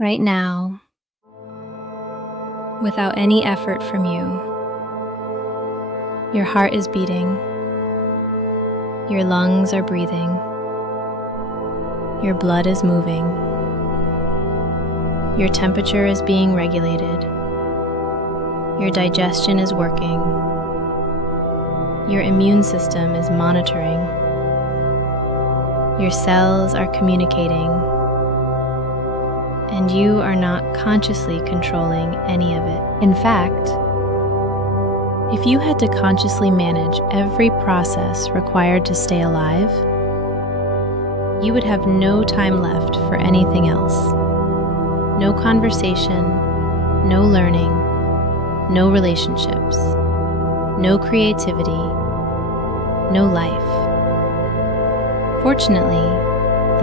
right now, without any effort from you. Your heart is beating. Your lungs are breathing. Your blood is moving. Your temperature is being regulated. Your digestion is working. Your immune system is monitoring. Your cells are communicating. And you are not consciously controlling any of it. In fact, if you had to consciously manage every process required to stay alive, you would have no time left for anything else. No conversation, no learning, no relationships, no creativity, no life. Fortunately,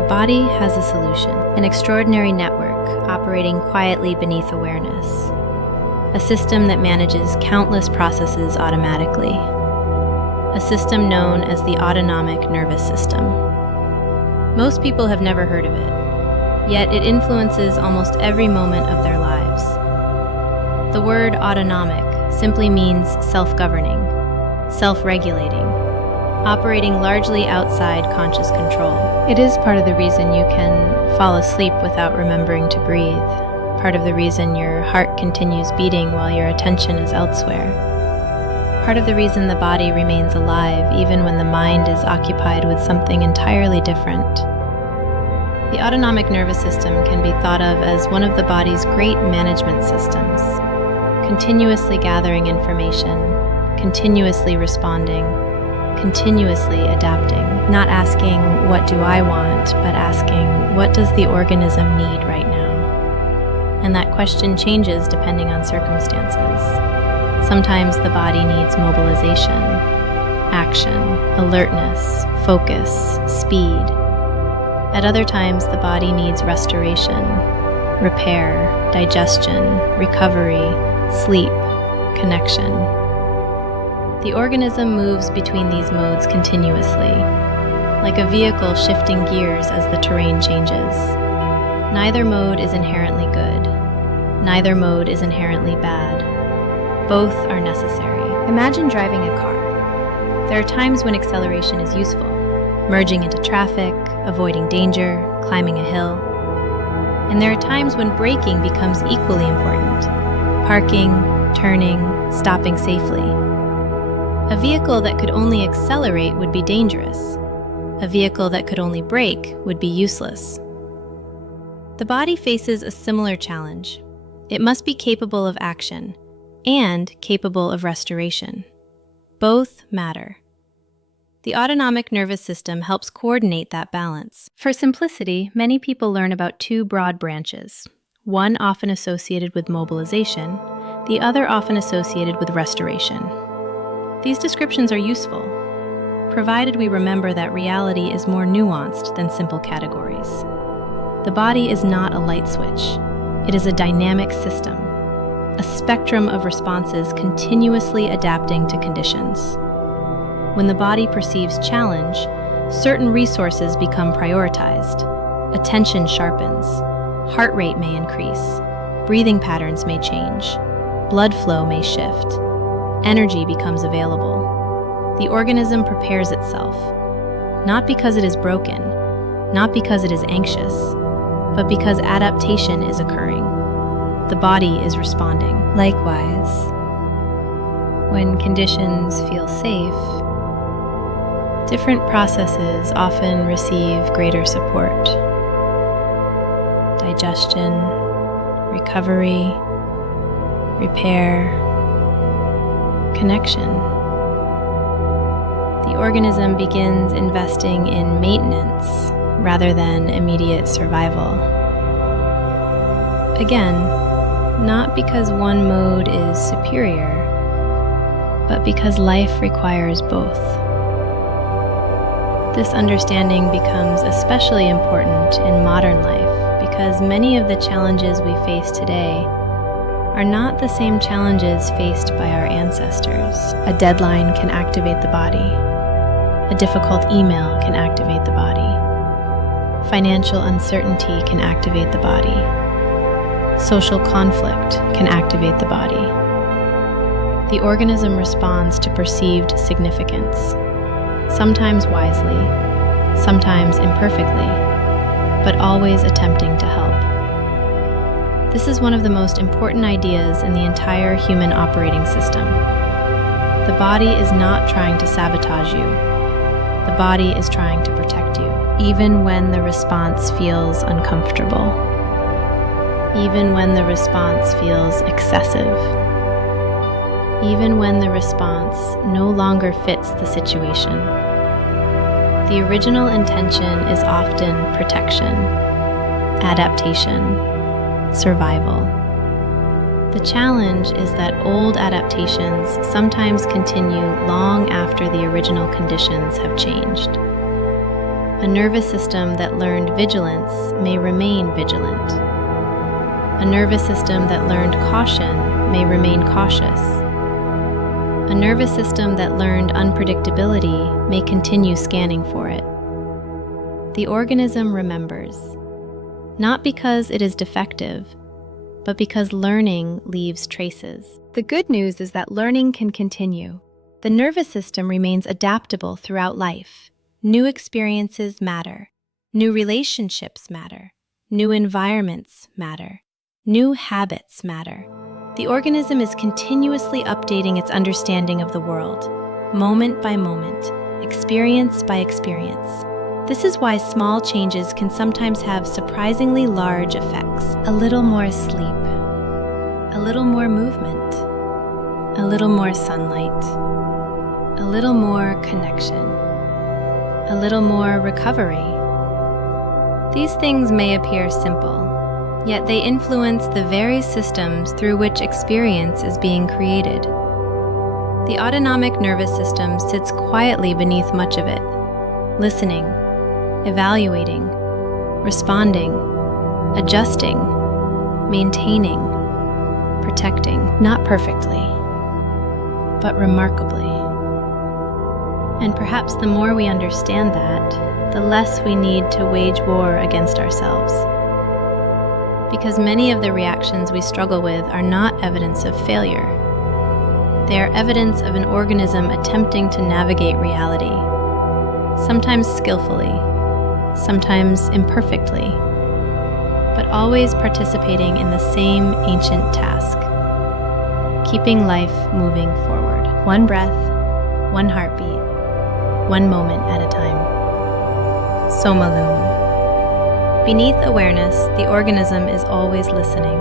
the body has a solution, an extraordinary network operating quietly beneath awareness, a system that manages countless processes automatically, a system known as the autonomic nervous system. Most people have never heard of it, yet it influences almost every moment of their lives. The word autonomic simply means self-governing, self-regulating, operating largely outside conscious control. It is part of the reason you can fall asleep without remembering to breathe, part of the reason your heart continues beating while your attention is elsewhere, part of the reason the body remains alive even when the mind is occupied with something entirely different. The autonomic nervous system can be thought of as one of the body's great management systems, continuously gathering information, continuously responding, continuously adapting, not asking, what do I want, but asking, what does the organism need right now? And that question changes depending on circumstances. Sometimes the body needs mobilization, action, alertness, focus, speed. At other times, the body needs restoration, repair, digestion, recovery, sleep, connection. The organism moves between these modes continuously, like a vehicle shifting gears as the terrain changes. Neither mode is inherently good. Neither mode is inherently bad. Both are necessary. Imagine driving a car. There are times when acceleration is useful, merging into traffic, avoiding danger, climbing a hill. And there are times when braking becomes equally important, parking, turning, stopping safely. A vehicle that could only accelerate would be dangerous. A vehicle that could only brake would be useless. The body faces a similar challenge. It must be capable of action and capable of restoration. Both matter. The autonomic nervous system helps coordinate that balance. For simplicity, many people learn about two broad branches, one often associated with mobilization, the other often associated with restoration. These descriptions are useful, provided we remember that reality is more nuanced than simple categories. The body is not a light switch. It is a dynamic system, a spectrum of responses continuously adapting to conditions. When the body perceives challenge, certain resources become prioritized. Attention sharpens, heart rate may increase, breathing patterns may change, blood flow may shift. Energy becomes available. The organism prepares itself, not because it is broken, not because it is anxious, but because adaptation is occurring. The body is responding. Likewise, when conditions feel safe, different processes often receive greater support. Digestion, recovery, repair, connection. The organism begins investing in maintenance rather than immediate survival. Again, not because one mode is superior, but because life requires both. This understanding becomes especially important in modern life because many of the challenges we face today are not the same challenges faced by our ancestors. A deadline can activate the body. A difficult email can activate the body. Financial uncertainty can activate the body. Social conflict can activate the body. The organism responds to perceived significance, sometimes wisely, sometimes imperfectly, but always attempting to help. This is one of the most important ideas in the entire human operating system. The body is not trying to sabotage you. The body is trying to protect you, even when the response feels uncomfortable, even when the response feels excessive, even when the response no longer fits the situation. The original intention is often protection, adaptation, survival. The challenge is that old adaptations sometimes continue long after the original conditions have changed. A nervous system that learned vigilance may remain vigilant. A nervous system that learned caution may remain cautious. A nervous system that learned unpredictability may continue scanning for it. The organism remembers, not because it is defective, but because learning leaves traces. The good news is that learning can continue. The nervous system remains adaptable throughout life. New experiences matter. New relationships matter. New environments matter. New habits matter. The organism is continuously updating its understanding of the world, moment by moment, experience by experience. This is why small changes can sometimes have surprisingly large effects. A little more sleep, a little more movement, a little more sunlight, a little more connection, a little more recovery. These things may appear simple, yet they influence the very systems through which experience is being created. The autonomic nervous system sits quietly beneath much of it, listening, evaluating, responding, adjusting, maintaining, protecting, not perfectly, but remarkably. And perhaps the more we understand that, the less we need to wage war against ourselves. Because many of the reactions we struggle with are not evidence of failure. They are evidence of an organism attempting to navigate reality, sometimes skillfully, sometimes imperfectly, but always participating in the same ancient task, keeping life moving forward. One breath, one heartbeat, one moment at a time. Somalume. Beneath awareness, the organism is always listening.